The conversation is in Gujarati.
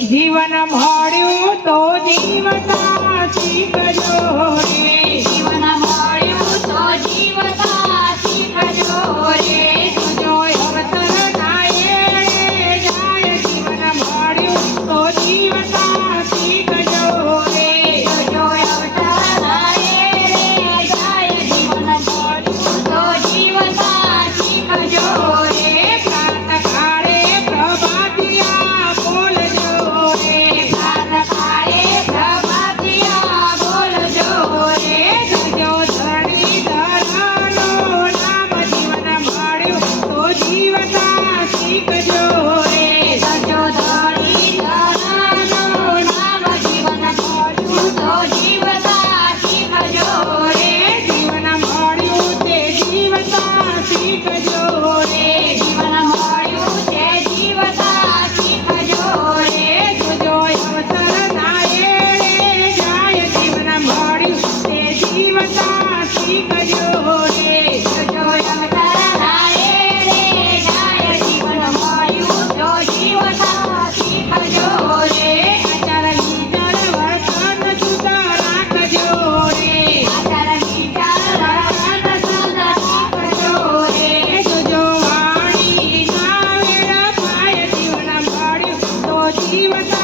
જીવન મળ્યું તો જીવતા શીખજો રે જીવન મળ્યું તો જીવતા શીખજો રે જો અવસર થાય જાય જીવન મળ્યું તો જીવતા શીખજો રે જો અવસર જાય જીવન મળ્યું તો જીવતા શીખજો રે પ્રાત કાળે પ્રભાતિયા બોલજો રે પ્રાતકાળે પ્રભાતિયા બોલજો રે જો ધરણી ધરાનો નામ જીવન મળ્યું તો જીવતા શીખજો રે સજો ધરી ધરાનો નામ જીવન મળ્યું તો જીવતા શીખજો રે જીવન મળ્યું તે જીવતા શીખજો રે જીવન મળ્યું તે જીવતા શીખજો રે જો અવસર થાય જાય જીવન મળ્યું તે જીવતા શીખજો રે જો અવસર થાય જાય જીવન મળ્યું તો જીવતા શીખજો રે આચાર વિચાર વર્તન શુદ્ધ રાખજો રે આચાર વિચાર વર્તન શુદ્ધ રાખજો રે જો વાણી ના વેડા થાય જીવન મળ્યું તો જીવતા